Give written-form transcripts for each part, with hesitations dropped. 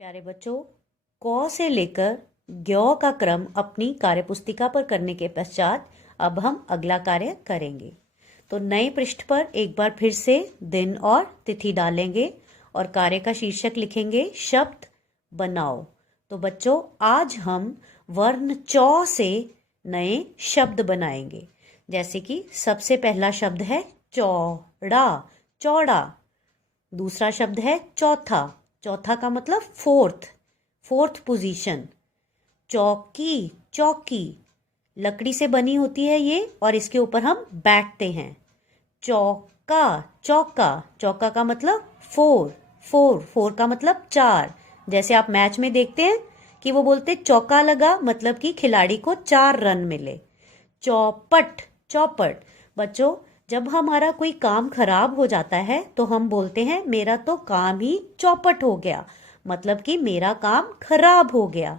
प्यारे बच्चों, क से लेकर ज्ञ का क्रम अपनी कार्यपुस्तिका पर करने के पश्चात अब हम अगला कार्य करेंगे। तो नए पृष्ठ पर एक बार फिर से दिन और तिथि डालेंगे और कार्य का शीर्षक लिखेंगे शब्द बनाओ। तो बच्चों, आज हम वर्ण चौ से नए शब्द बनाएंगे। जैसे कि सबसे पहला शब्द है चौड़ा, चौड़ा। दूसरा शब्द है चौथा, चौथा का मतलब फोर्थ पोजीशन। चौकी, चौकी लकड़ी से बनी होती है ये, और इसके ऊपर हम बैठते हैं। चौका, चौका, चौका का मतलब फोर का मतलब चार। जैसे आप मैच में देखते हैं कि वो बोलते चौका लगा, मतलब कि खिलाड़ी को 4 रन मिले। चौपट, चौपट। बच्चों, जब हमारा कोई काम खराब हो जाता है तो हम बोलते हैं मेरा तो काम ही चौपट हो गया, मतलब कि मेरा काम खराब हो गया।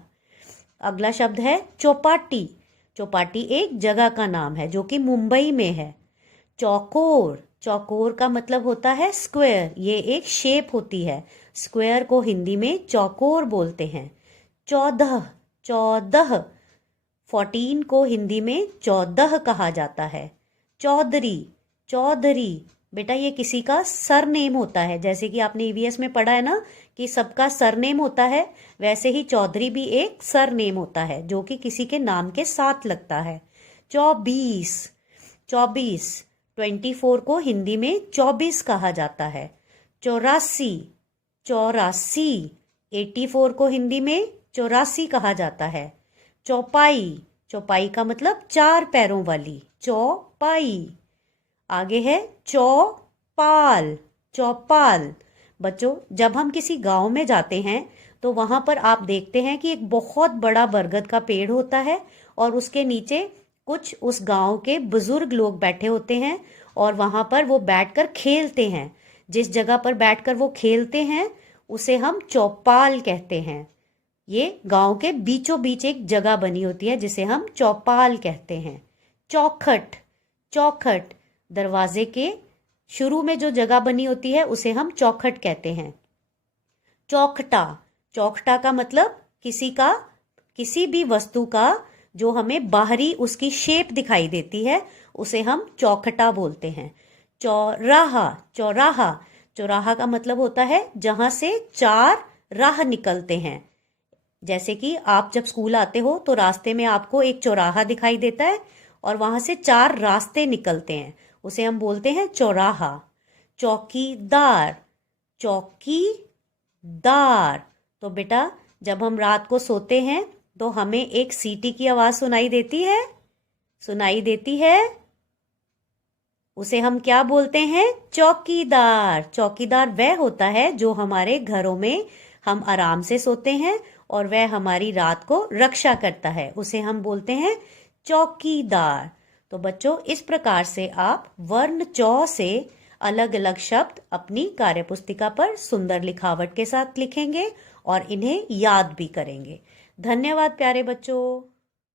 अगला शब्द है चौपाटी। चौपाटी एक जगह का नाम है जो कि मुंबई में है। चौकोर, चौकोर का मतलब होता है स्क्वायर। ये एक शेप होती है, स्क्वायर को हिंदी में चौकोर बोलते हैं। चौदह, चौदह 14 को हिंदी में 14 कहा जाता है। चौधरी, चौधरी बेटा ये किसी का सरनेम होता है। जैसे कि आपने ईवीएस में पढ़ा है ना कि सबका सरनेम होता है, वैसे ही चौधरी भी एक सरनेम होता है जो कि किसी के नाम के साथ लगता है। 24, 24 24 को हिंदी में 24 कहा जाता है। 84, 84 84 को हिंदी में 84 कहा जाता है। चौपाई, चौपाई का मतलब 4 पैरों वाली, चौपाई। आगे है चौपाल, चौपाल। बच्चों, जब हम किसी गांव में जाते हैं तो वहां पर आप देखते हैं कि एक बहुत बड़ा बरगद का पेड़ होता है और उसके नीचे कुछ उस गांव के बुजुर्ग लोग बैठे होते हैं और वहां पर वो बैठकर खेलते हैं। जिस जगह पर बैठकर वो खेलते हैं उसे हम चौपाल कहते हैं। ये गांव के बीचों बीच एक जगह बनी होती है जिसे हम चौपाल कहते हैं। चौखट, चौखट दरवाजे के शुरू में जो जगह बनी होती है उसे हम चौखट कहते हैं। चौखटा, चौखटा का मतलब किसी भी वस्तु का जो हमें बाहरी उसकी शेप दिखाई देती है उसे हम चौखटा बोलते हैं। चौराहा, चौराहा, चौराहा का मतलब होता है जहां से 4 राह निकलते हैं। जैसे कि आप जब स्कूल आते हो तो रास्ते में आपको एक चौराहा दिखाई देता है और वहां से 4 रास्ते निकलते हैं, उसे हम बोलते हैं चौराहा। चौकीदार, चौकीदार। तो बेटा, जब हम रात को सोते हैं तो हमें एक सीटी की आवाज सुनाई देती है, सुनाई देती है, उसे हम क्या बोलते हैं? चौकीदार। चौकीदार वह होता है जो हमारे घरों में हम आराम से सोते हैं और वह हमारी रात को रक्षा करता है, उसे हम बोलते हैं चौकीदार। तो बच्चों, इस प्रकार से आप वर्ण चौ से अलग अलग शब्द अपनी कार्यपुस्तिका पर सुंदर लिखावट के साथ लिखेंगे और इन्हें याद भी करेंगे। धन्यवाद प्यारे बच्चों।